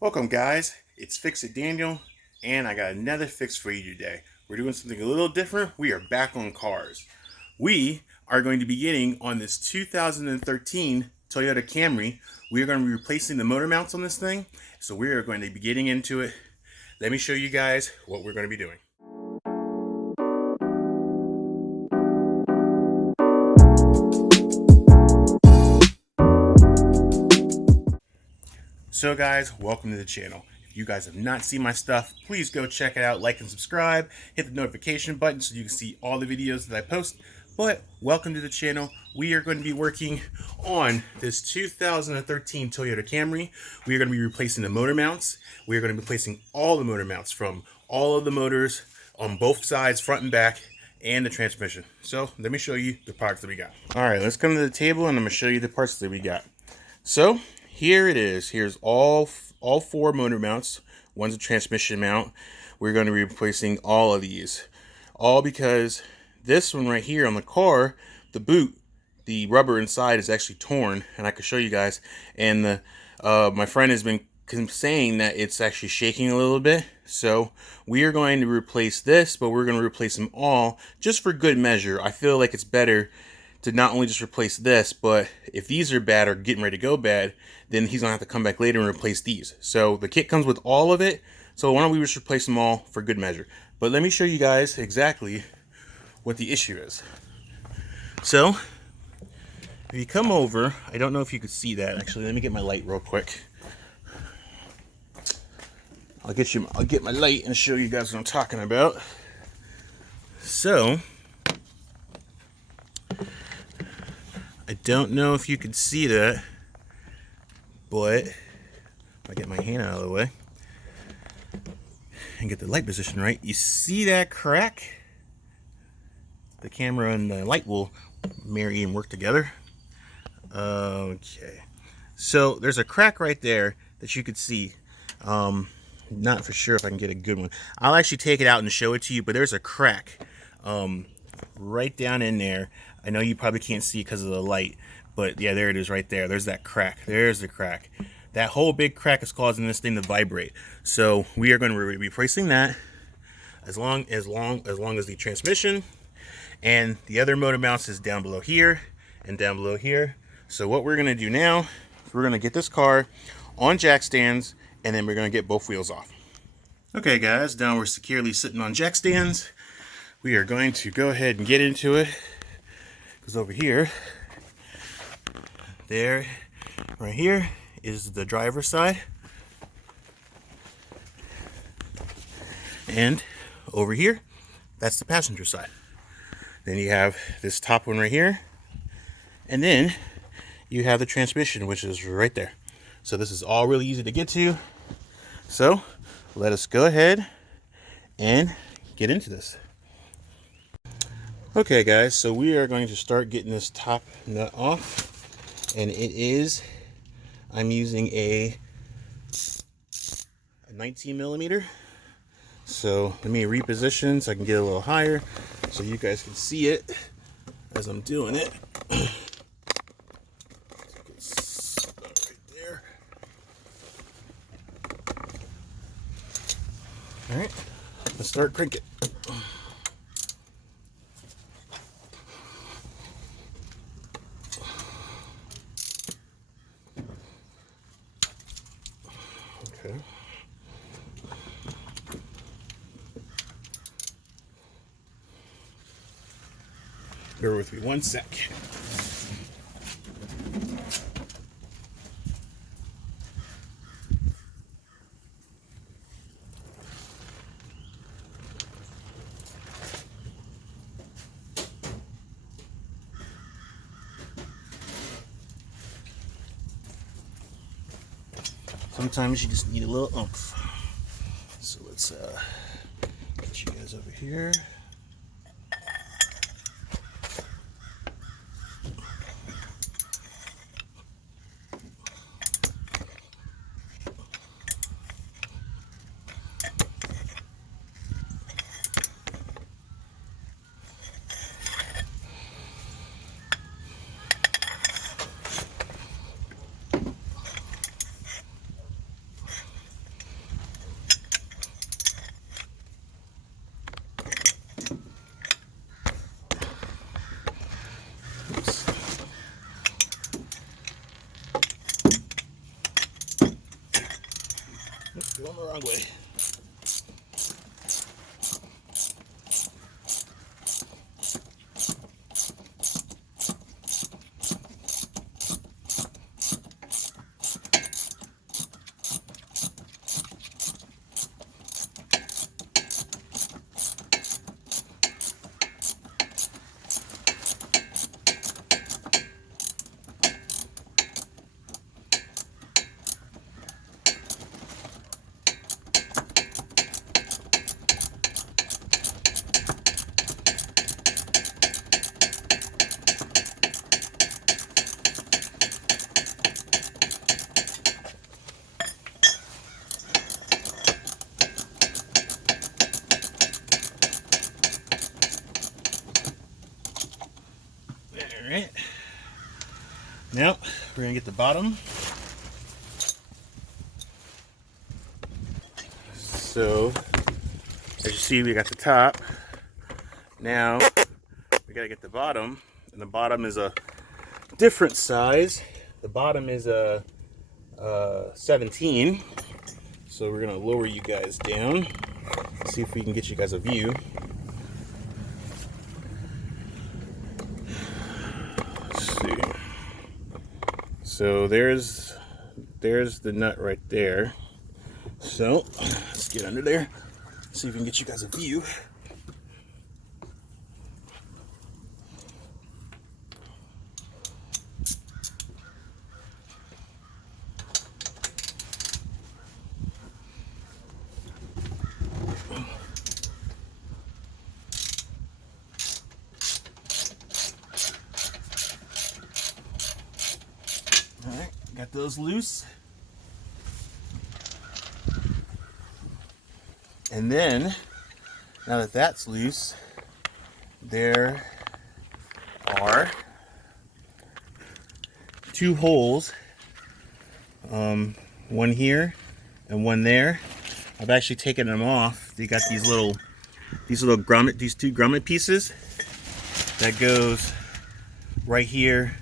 Welcome guys, it's Fix It Daniel, and I got another fix for you today. We're doing something a little different. We are back on cars. We are going to be getting on this 2013 Toyota Camry. We are going to be replacing the motor mounts on this thing, so we are going to be getting into it. Let me show you guys what we're going to be doing. So guys, welcome to the channel. If you guys have not seen my stuff, please go check it out, like and subscribe, hit the notification button so you can see all the videos that I post. But welcome to the channel. We are going to be working on this 2013 Toyota Camry. We are going to be replacing the motor mounts. We are going to be replacing all the motor mounts from all of the motors on both sides, front and back, and the transmission. So let me show you the parts that we got. All right, let's come to the table and I'm going to show you the parts that we got. So here it is. Here's all four motor mounts. One's a transmission mount. We're going to be replacing all of these. All because this one right here on the car, the boot, the rubber inside is actually torn, and I can show you guys. And my friend has been saying that it's actually shaking a little bit. So we are going to replace this, but we're going to replace them all just for good measure. I feel like it's better to not only just replace this, but if these are bad or getting ready to go bad, then he's gonna have to come back later and replace these. So the kit comes with all of it, so why don't we just replace them all for good measure. But let me show you guys exactly what the issue is. So if you come over, I don't know if you could see that. Actually, let me get my light real quick. I'll get my light and show you guys what I'm talking about. So I don't know if you can see that, but if I get my hand out of the way and get the light position right, you see that crack? The camera and the light will marry and work together. Okay, so there's a crack right there that you could see. Not for sure if I can get a good one. I'll actually take it out and show it to you, but there's a crack right down in there. I know you probably can't see because of the light, but yeah, there it is right there. There's that crack. There's the crack. That whole big crack is causing this thing to vibrate. So we are going to be replacing that as long as the transmission and the other motor mounts is down below here and down below here. So what we're going to do now is we're going to get this car on jack stands, and then we're going to get both wheels off. Okay guys, now we're securely sitting on jack stands. We are going to go ahead and get into it. Because over here, there, right here is the driver's side. And over here, that's the passenger side. Then you have this top one right here. And then you have the transmission, which is right there. So this is all really easy to get to. So let us go ahead and get into this. Okay guys, so we are going to start getting this top nut off, and I'm using a 19 millimeter. So let me reposition so I can get a little higher so you guys can see it as I'm doing it. Right there. All right, let's start cranking. Okay. Bear with me one sec. Sometimes you just need a little oomph. So let's get you guys over here. Going the wrong way. Alright, now we're going to get the bottom. So, as you see, we got the top. Now, we got to get the bottom, and the bottom is a different size. The bottom is a 17. So we're going to lower you guys down, see if we can get you guys a view. So there's the nut right there. So let's get under there, see if we can get you guys a view. Alright, got those loose. And then, now that that's loose, there are two holes, one here and one there. I've actually taken them off. They got these two grommet pieces that goes right here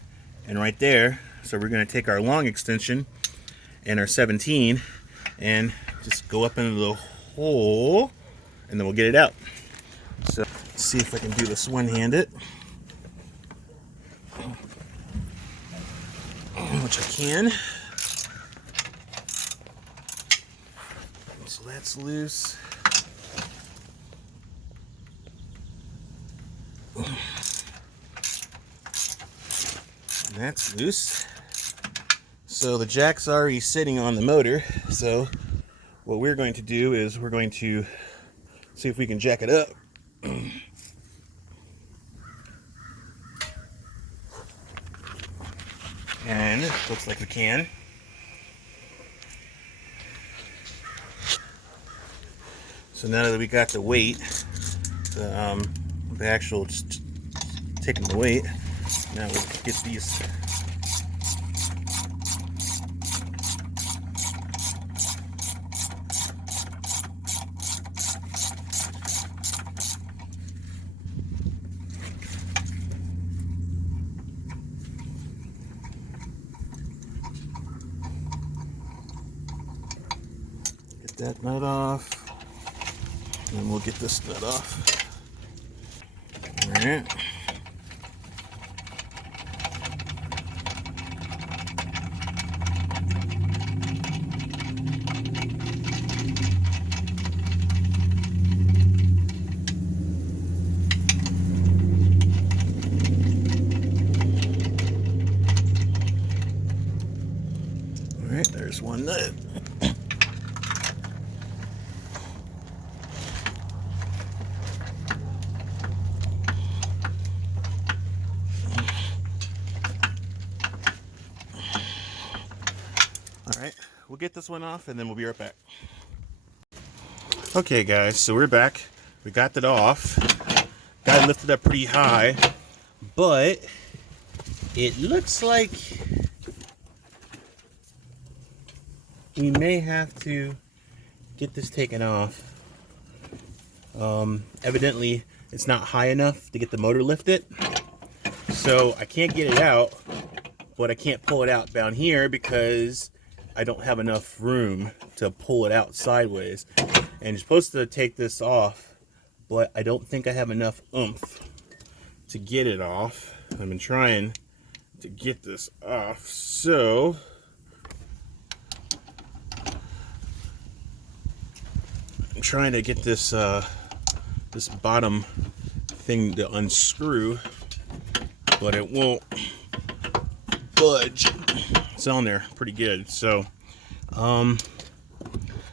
and right there. So we're going to take our long extension and our 17 and just go up into the hole, and then we'll get it out. So let's see if I can do this one-handed, which I can. So that's loose. And that's loose. So the jack's already sitting on the motor. So what we're going to do is we're going to see if we can jack it up. And it looks like we can. So now that we got the weight, the actual just taking the weight, now we'll get these. Get that nut off, and then we'll get this nut off. All right. Alright, there's one nut. Alright, we'll get this one off and then we'll be right back. Okay guys, so we're back. We got that off. Got it lifted up pretty high, but it looks like we may have to get this taken off. Evidently, it's not high enough to get the motor lifted. So I can't get it out, but I can't pull it out down here because I don't have enough room to pull it out sideways. And you're supposed to take this off, but I don't think I have enough oomph to get it off. I've been trying to get this off, so I'm trying to get this this bottom thing to unscrew, but it won't budge. It's on there pretty good. So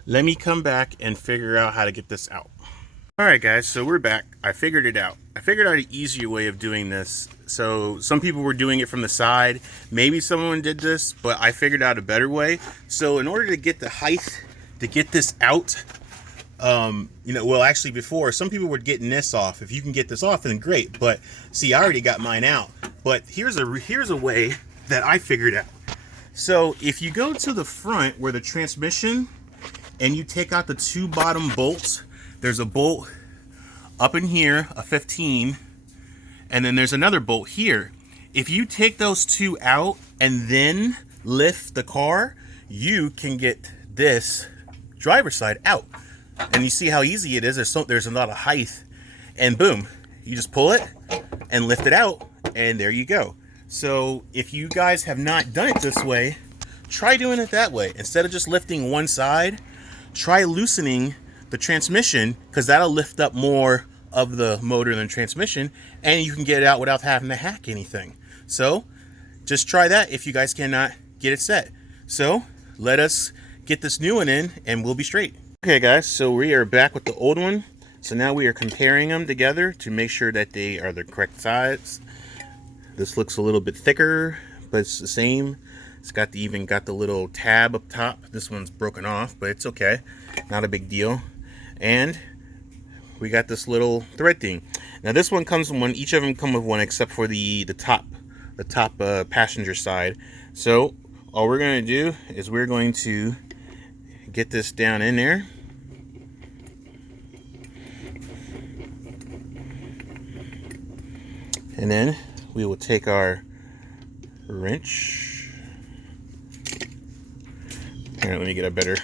let me come back and figure out how to get this out. Alright guys, so we're back. I figured it out. I figured out an easier way of doing this. So some people were doing it from the side. Maybe someone did this, but I figured out a better way. So in order to get the height to get this out, you know, well actually before, some people were getting this off. If you can get this off, then great. But see, I already got mine out. But here's a way that I figured out. So if you go to the front where the transmission, and you take out the two bottom bolts, there's a bolt up in here, a 15, and then there's another bolt here. If you take those two out and then lift the car, you can get this driver's side out. And you see how easy it is. There's a lot of height, and boom, you just pull it and lift it out, and there you go. So if you guys have not done it this way, try doing it that way. Instead of just lifting one side, try loosening the transmission, because that'll lift up more of the motor than transmission, and you can get it out without having to hack anything. So just try that if you guys cannot get it set. So let us get this new one in and we'll be straight. Okay guys, so we are back with the old one. So now we are comparing them together to make sure that they are the correct size. This looks a little bit thicker, but it's the same. It's got even got the little tab up top. This one's broken off, but it's okay. Not a big deal. And we got this little thread thing. Now this one comes with one. Each of them come with one, except for the top passenger side. So all we're going to do is we're going to get this down in there. And then we will take our wrench. Here, let me get a better.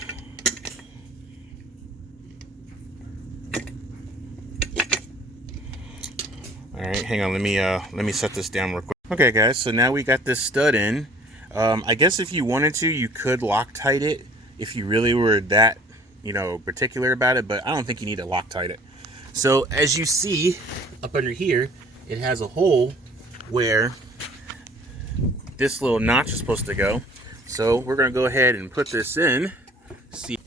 All right, hang on. Let me set this down real quick. Okay, guys. So now we got this stud in. I guess if you wanted to, you could Loctite it if you really were that, you know, particular about it. But I don't think you need to Loctite it. So as you see up under here, it has a hole where this little notch is supposed to go. So we're gonna go ahead and put this in. See.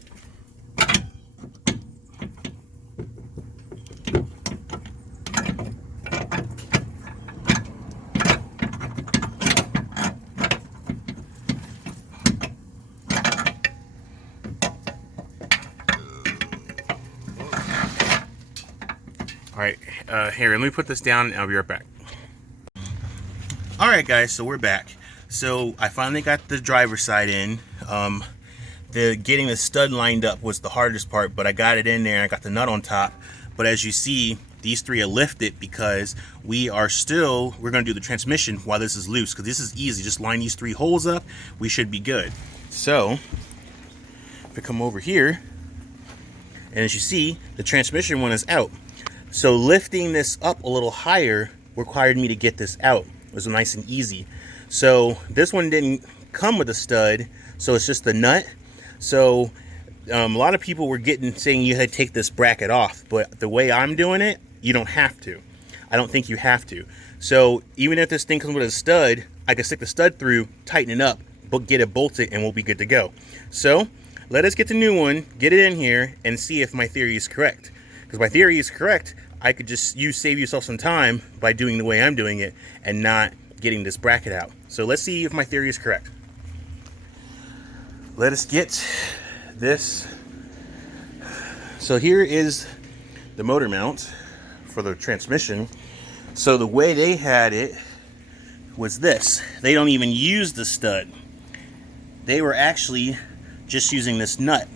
Alright, here, let me put this down and I'll be right back. Alright guys, so we're back. So I finally got the driver's side in. Getting the stud lined up was the hardest part, but I got it in there and I got the nut on top. But as you see, these three are lifted because we're gonna do the transmission while this is loose, because this is easy. Just line these three holes up, we should be good. So if we come over here, and as you see, the transmission one is out. So lifting this up a little higher required me to get this out. It was nice and easy. So this one didn't come with a stud, so it's just the nut. So a lot of people were saying you had to take this bracket off, but the way I'm doing it, you don't have to. I don't think you have to. So even if this thing comes with a stud, I can stick the stud through, tighten it up, but get it bolted, and we'll be good to go. So let us get the new one, get it in here, and see if my theory is correct. Because my theory is correct, I could just save yourself some time by doing the way I'm doing it and not getting this bracket out. So let's see if my theory is correct. Let us get this. So here is the motor mount for the transmission. So the way they had it was this. They don't even use the stud. They were actually just using this nut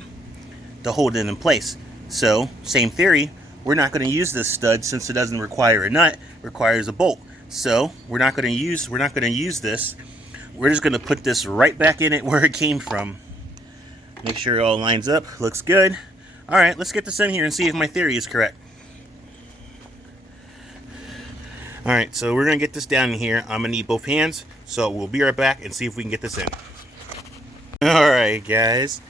to hold it in place. So same theory, we're not going to use this stud since it doesn't require a nut, it requires a bolt. So we're not going to use this. We're just going to put this right back in it where it came from. Make sure it all lines up. Looks good. All right, let's get this in here and see if my theory is correct. All right, so we're gonna get this down in here. I'm gonna need both hands, so we'll be right back and see if we can get this in. All right, guys.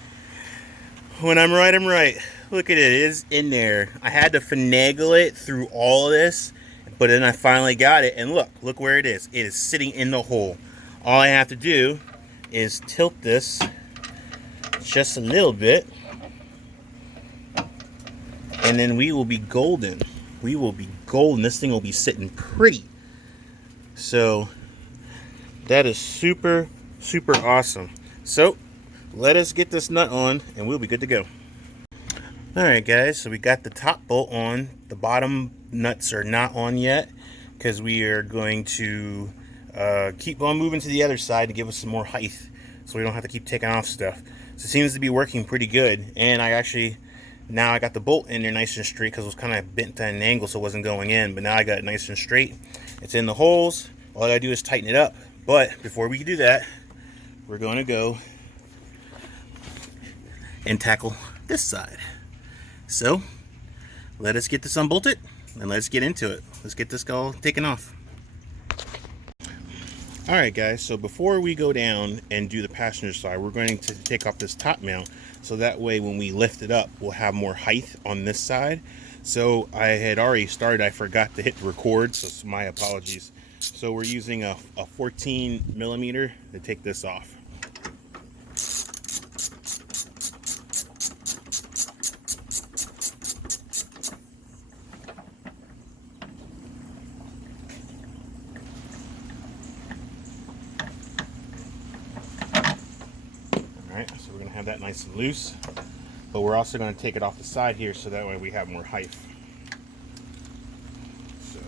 When I'm right, I'm right. Look at it, it is in there. I had to finagle it through all of this, but then I finally got it, and look where it is. It is sitting in the hole. All I have to do is tilt this just a little bit, and then we will be golden. We will be golden. This thing will be sitting pretty. So that is super, super awesome. So let us get this nut on and we'll be good to go. Alright guys, so we got the top bolt on. The bottom nuts are not on yet because we are going to keep on moving to the other side to give us some more height so we don't have to keep taking off stuff. So it seems to be working pretty good, and now I got the bolt in there nice and straight because it was kind of bent at an angle so it wasn't going in, but now I got it nice and straight. It's in the holes. All I gotta do is tighten it up. But before we do that, we're going to go and tackle this side. So let us get this unbolted and let's get into it. Let's get this all taken off. Alright guys, so before we go down and do the passenger side, we're going to take off this top mount so that way when we lift it up we'll have more height on this side. So I had already started, I forgot to hit record, so my apologies. So we're using a 14 millimeter to take this off. Alright, so we're going to have that nice and loose, but we're also going to take it off the side here so that way we have more height. So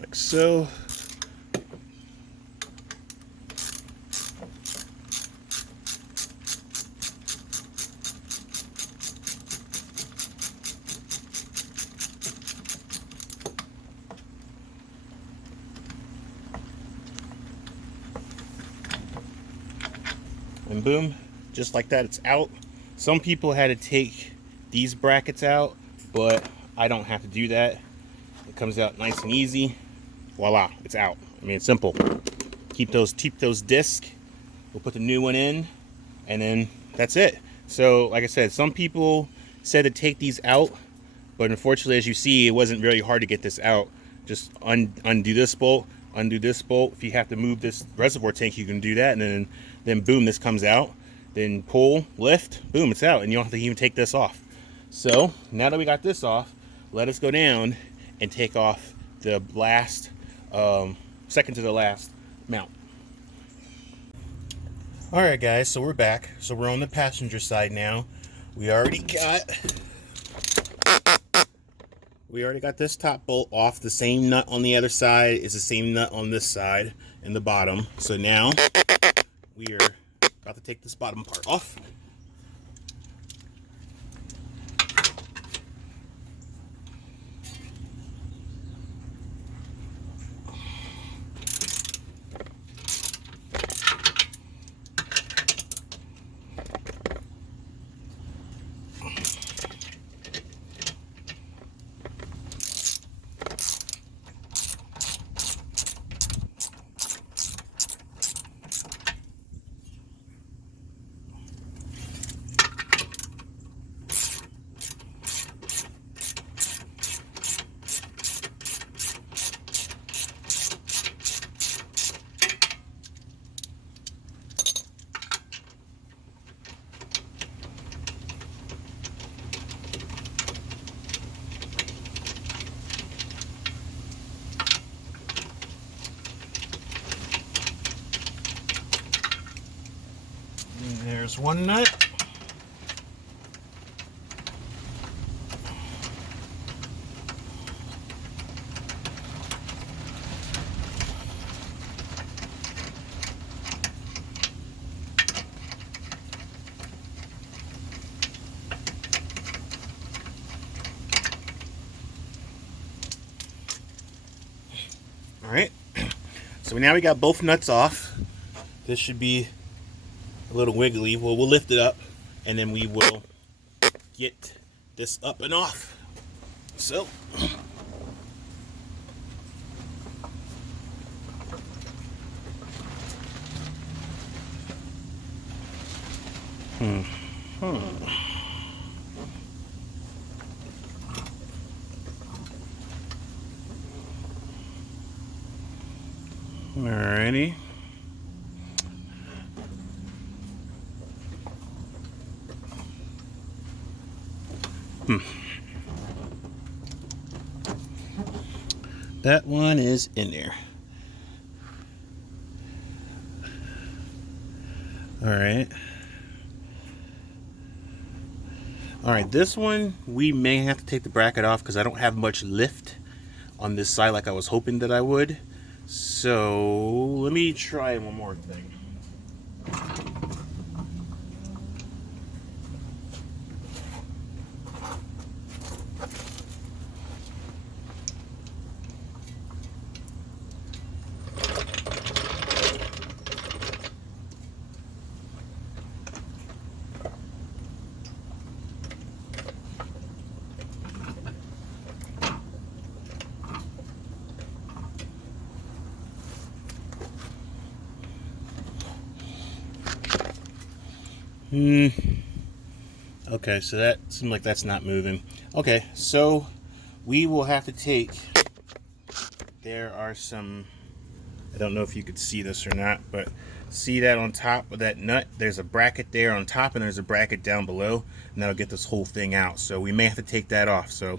like so. And boom, just like that, it's out. Some people had to take these brackets out, but I don't have to do that. It comes out nice and easy. Voila, it's out. I mean, it's simple. Keep those discs. We'll put the new one in, and then that's it. So, like I said, some people said to take these out, but unfortunately, as you see, it wasn't very hard to get this out. Just undo this bolt, undo this bolt. If you have to move this reservoir tank, you can do that, and then boom, this comes out. Then pull, lift, boom, it's out, and you don't have to even take this off. So now that we got this off, let us go down and take off the last, second to the last mount. All right, guys, so we're back. So we're on the passenger side now. We already got this top bolt off. The same nut on the other side is the same nut on this side and the bottom. So now we are about to take this bottom part off. There's one nut. So now we got both nuts off. This should be a little wiggly. Well, we'll lift it up and then we will get this up and off. So alrighty. That one is in there. Alright. Alright, this one we may have to take the bracket off because I don't have much lift on this side like I was hoping that I would. So let me try one more thing. Okay, so that seems like that's not moving. Okay, so we will have to take, there are some, I don't know if you could see this or not, but see that on top of that nut, there's a bracket there on top and there's a bracket down below, and that'll get this whole thing out. So we may have to take that off. So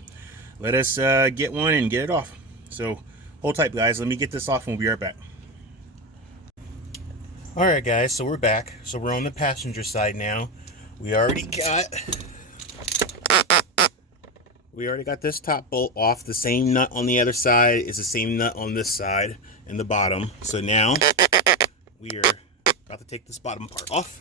let us get one and get it off. So hold tight, guys. Let me get this off and we'll be right back. Alright guys, so we're back. So we're on the passenger side now. We already got this top bolt off. The same nut on the other side is the same nut on this side and the bottom. So now we are about to take this bottom part off.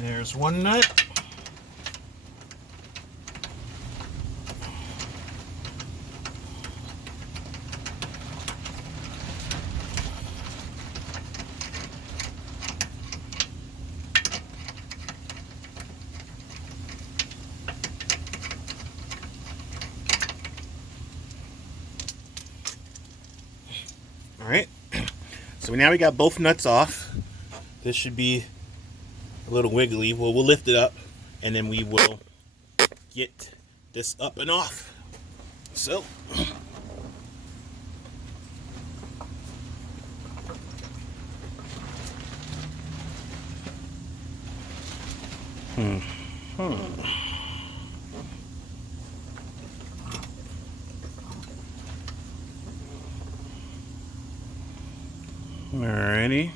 There's one nut. All right. So now we got both nuts off. This should be a little wiggly. Well, we'll lift it up and then we will get this up and off. So alrighty.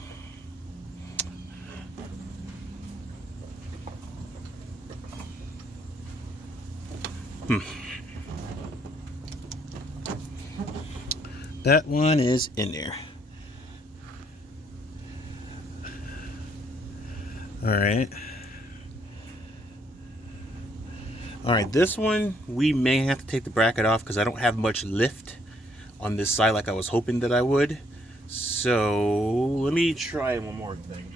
That one is in there. Alright. Alright, this one we may have to take the bracket off because I don't have much lift on this side like I was hoping that I would. So let me try one more thing.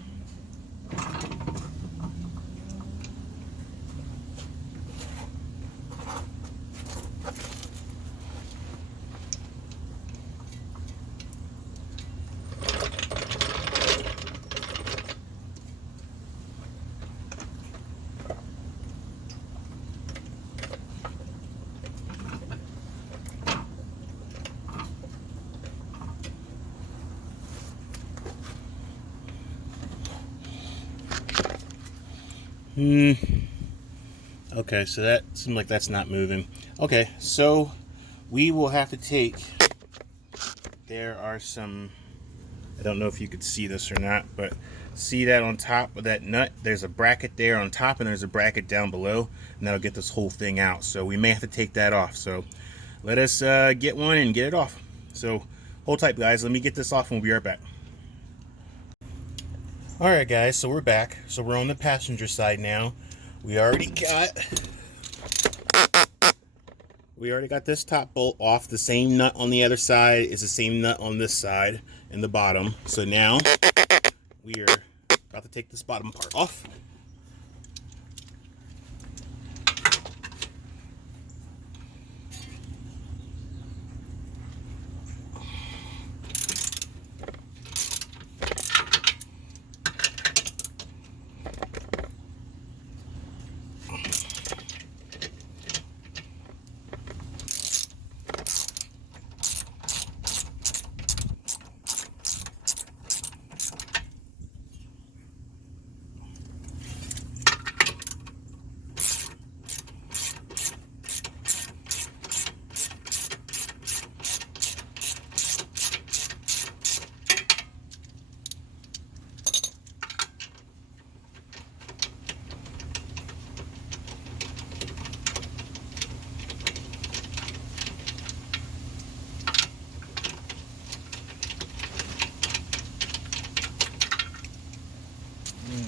Okay, so that seems like that's not moving. Okay, so we will have to take, there are some, I don't know if you could see this or not, but see that on top of that nut, there's a bracket there on top and there's a bracket down below, and that'll get this whole thing out. So we may have to take that off. So let us get one and get it off. So hold tight, guys. Let me get this off and we'll be right back. All right, guys, so we're back. So we're on the passenger side now. We already got this top bolt off. The same nut on the other side is the same nut on this side and the bottom. So now we are about to take this bottom part off.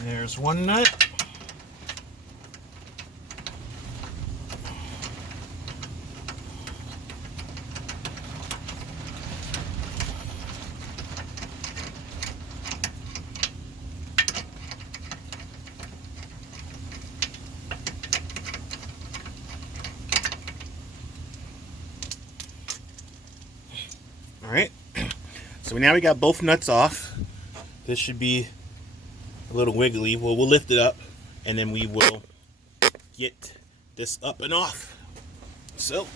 There's one nut. All right. So now we got both nuts off. This should be a little wiggly. Well, we'll lift it up and then we will get this up and off. So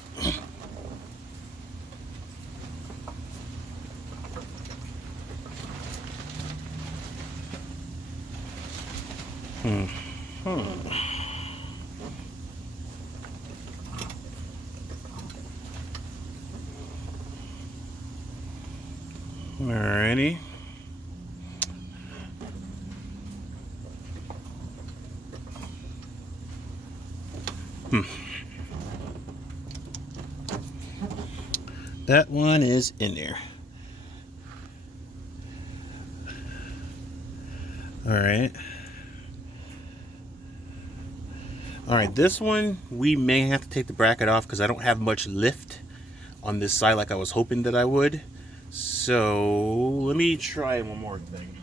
alrighty. That one is in there. All right, this one we may have to take the bracket off because I don't have much lift on this side like I was hoping that I would. So let me try one more thing.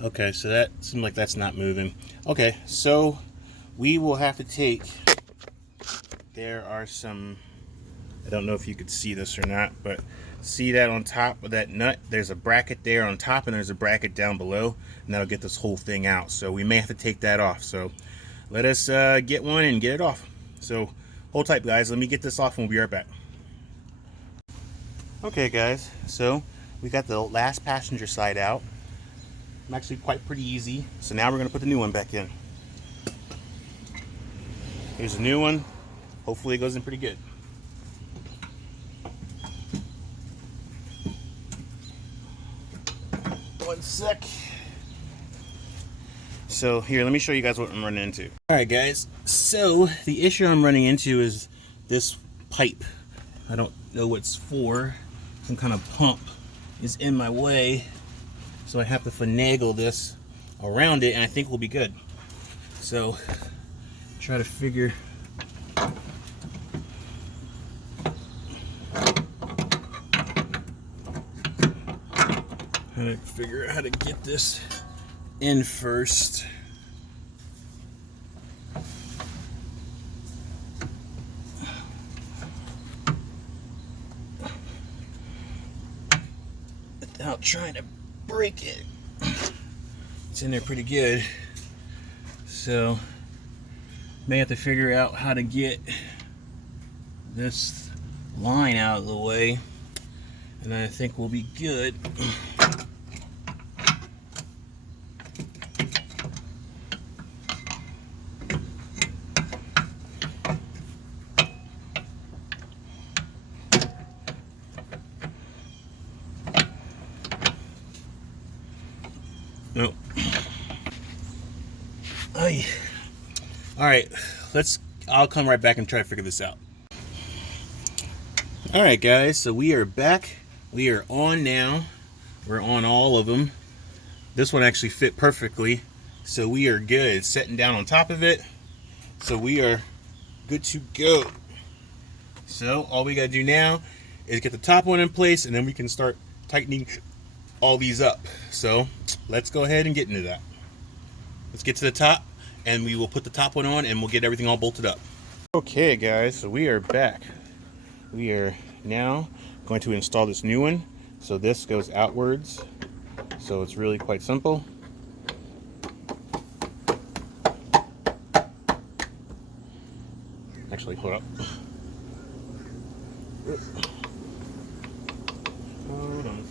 Okay, so that seems like that's not moving. Okay, so we will have to take, there are some, I don't know if you could see this or not, but see that on top of that nut, there's a bracket there on top and there's a bracket down below, and that'll get this whole thing out. So we may have to take that off. So let us get one and get it off. So hold tight, guys. Let me get this off and we'll be right back. Okay, guys, so we got the last passenger side out. I'm actually pretty easy. So now we're going to put the new one back in. Here's a new one. Hopefully it goes in pretty good. One sec. So here, let me show you guys what I'm running into. All right, guys. So the issue I'm running into is this pipe. I don't know what it's for. Some kind of pump is in my way. So I have to finagle this around it and I think we'll be good. So try to figure trying to figure out how to get this in first. Without trying to break it. It's in there pretty good. So may have to figure out how to get this line out of the way, and I think we'll be good. Nope. Ay. All right, I'll come right back and try to figure this out. All right, guys, so we are back. We are on now. We're on all of them. This one actually fit perfectly, so we are good. It's sitting down on top of it, so we are good to go. So all we gotta do now is get the top one in place, and then we can start tightening all these up. So let's go ahead and get into that. Let's get to the top, and we will put the top one on, and we'll get everything all bolted up. Okay, guys, so we are back. We are now going to install this new one. So this goes outwards, so it's really quite simple. Actually, hold up. Hold on.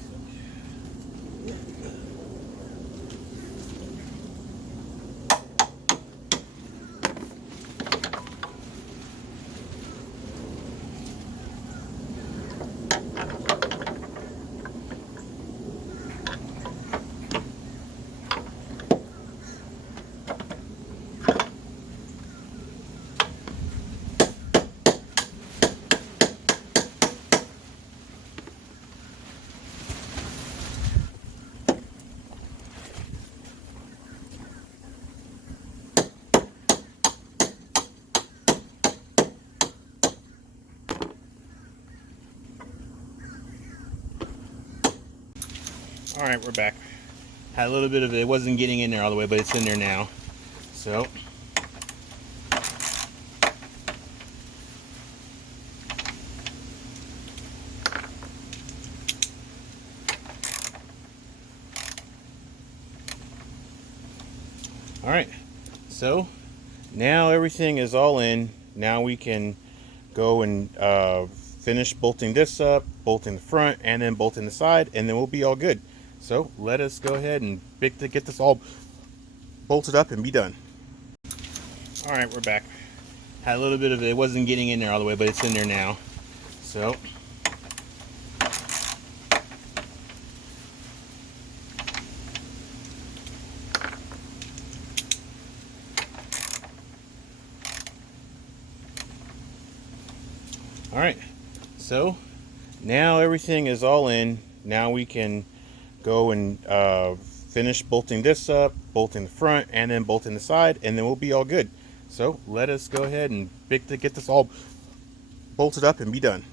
All right, we're back. Had a little bit of it wasn't getting in there all the way, but it's in there now. So all right, so now everything is all in. Now we can go and finish bolting this up, bolting the front, and then bolting the side, and then we'll be all good. So let us go ahead and get this all bolted up and be done. All right, we're back. Had a little bit of it wasn't getting in there all the way, but it's in there now. So all right, so now everything is all in. Now we can go and finish bolting this up, bolting the front, and then bolting the side, and then we'll be all good. So let us go ahead and get this all bolted up and be done.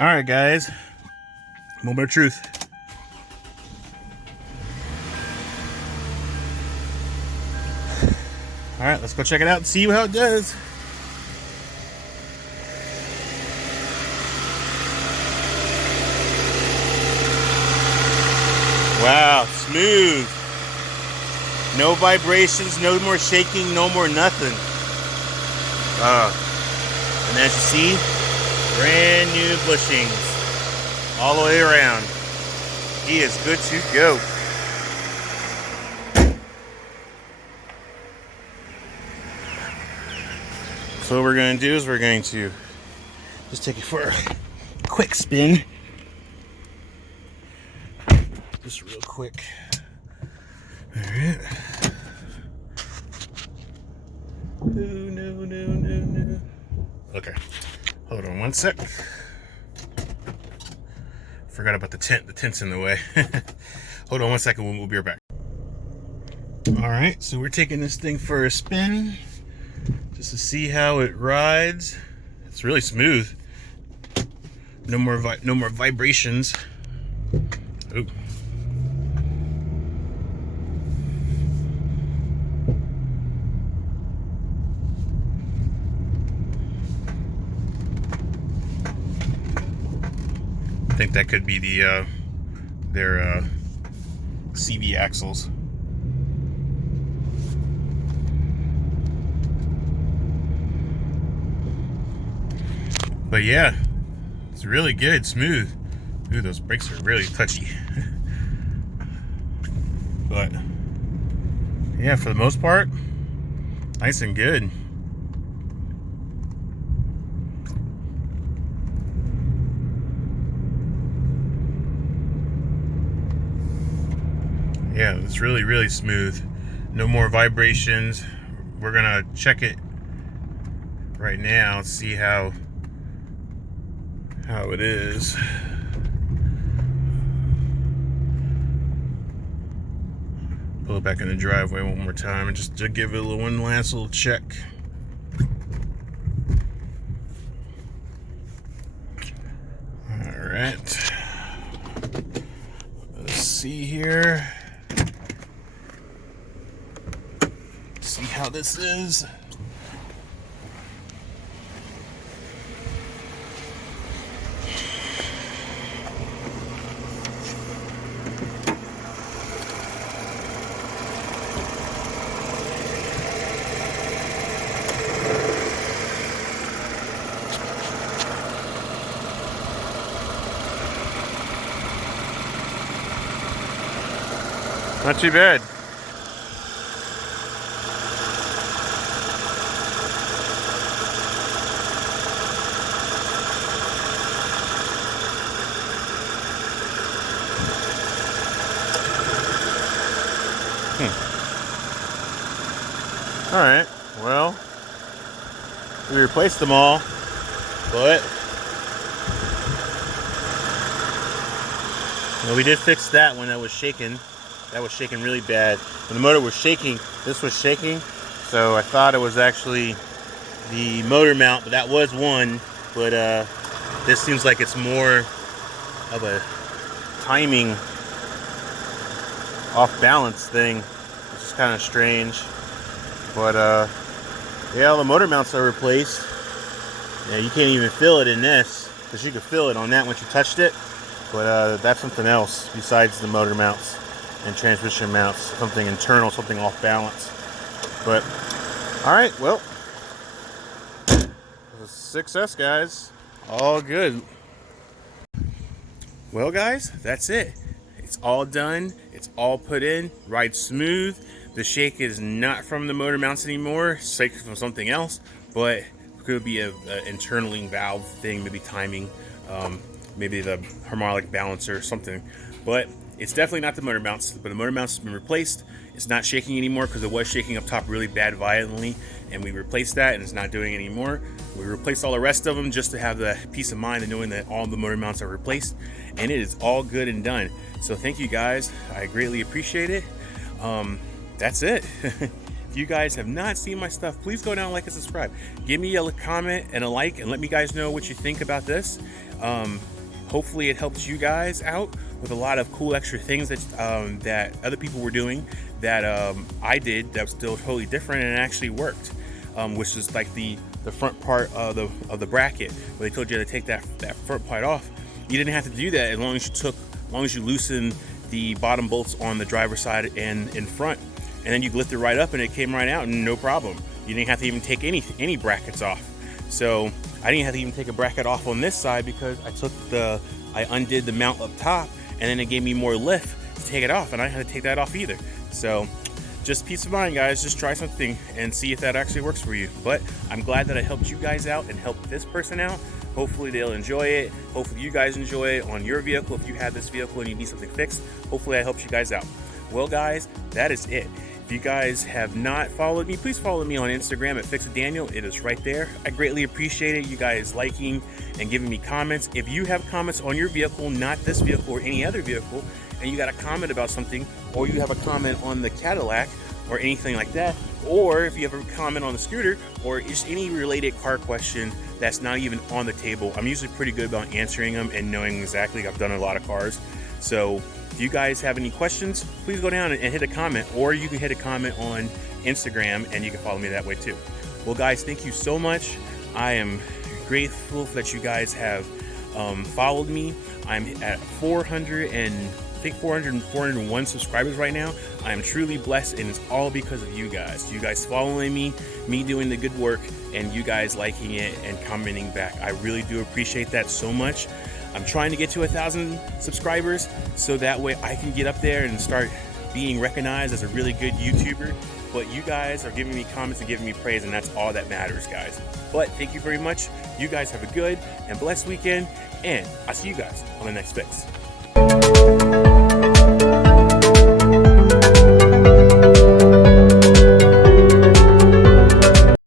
All right, guys, moment of truth. All right, let's go check it out and see how it does. Wow, smooth. No vibrations, no more shaking, no more nothing. And as you see, brand new bushings all the way around. He is good to go. So what we're going to do is we're going to just take it for a quick spin. Just real quick. All right. No. Okay. Hold on one sec. Forgot about the tent. The tent's in the way. Hold on one second. We'll be right back. All right. So we're taking this thing for a spin just to see how it rides. It's really smooth. No more vibrations. Ooh. I think that could be their CV axles. But yeah, it's really good, smooth. Ooh, those brakes are really touchy. But yeah, for the most part, nice and good. Yeah, it's really smooth. No more vibrations. We're gonna check it right now, see how it is. Pull it back in the driveway one more time and just to give it one last little check. All right. Let's see here. See how this is. Not too bad. All right, well, we replaced them all, but well, we did fix that one that was shaking. That was shaking really bad. When the motor was shaking, this was shaking, so I thought it was actually the motor mount, but that was one. But this seems like it's more of a timing off balance thing, which is kind of strange. But yeah, all the motor mounts are replaced. Yeah, you can't even feel it in this, because you could feel it on that once you touched it. But that's something else besides the motor mounts and transmission mounts, something internal, something off balance. But all right, well, success, guys. All good. Well, guys, that's it. It's all done. It's all put in. Rides smooth. The shake is not from the motor mounts anymore. It's like from something else, but it could be a internaling valve thing, maybe timing, maybe the harmonic balancer or something. But It's definitely not the motor mounts, but the motor mounts has been replaced. It's not shaking anymore because it was shaking up top really bad violently, and we replaced that and it's not doing it anymore. We replaced all the rest of them just to have the peace of mind of knowing that all the motor mounts are replaced, and it is all good and done. So thank you guys, I greatly appreciate it. That's it. If you guys have not seen my stuff, please go down, like, and subscribe. Give me a comment and a like, and let me guys know what you think about this. Hopefully it helps you guys out with a lot of cool extra things that that other people were doing that I did that was still totally different and it actually worked, which is like the front part of the bracket where they told you to take that front part off. You didn't have to do that as long as you loosen the bottom bolts on the driver's side and in front, and then you lift it right up and it came right out and no problem. You didn't have to even take any brackets off. So I didn't have to even take a bracket off on this side because I undid the mount up top, and then it gave me more lift to take it off, and I didn't have to take that off either. So just peace of mind, guys. Just try something and see if that actually works for you. But I'm glad that I helped you guys out and helped this person out. Hopefully they'll enjoy it. Hopefully you guys enjoy it on your vehicle. If you have this vehicle and you need something fixed, hopefully I helped you guys out. Well, guys, that is it. If you guys have not followed me, please follow me on Instagram at FixWithDaniel. It is right there. I greatly appreciate it, you guys liking and giving me comments. If you have comments on your vehicle, not this vehicle or any other vehicle, and you got a comment about something, or you have a comment on the Cadillac or anything like that, or if you have a comment on the scooter or just any related car question that's not even on the table, I'm usually pretty good about answering them and knowing exactly. I've done a lot of cars. So if you guys have any questions, please go down and hit a comment, or you can hit a comment on Instagram and you can follow me that way too. Well, guys, thank you so much. I am grateful that you guys have followed me. I'm at 401 subscribers right now. I am truly blessed, and it's all because of you guys. You guys following me doing the good work, and you guys liking it and commenting back. I really do appreciate that so much. I'm trying to get to 1,000 subscribers so that way I can get up there and start being recognized as a really good YouTuber. But you guys are giving me comments and giving me praise, and that's all that matters, guys. But thank you very much. You guys have a good and blessed weekend, and I'll see you guys on the next fix.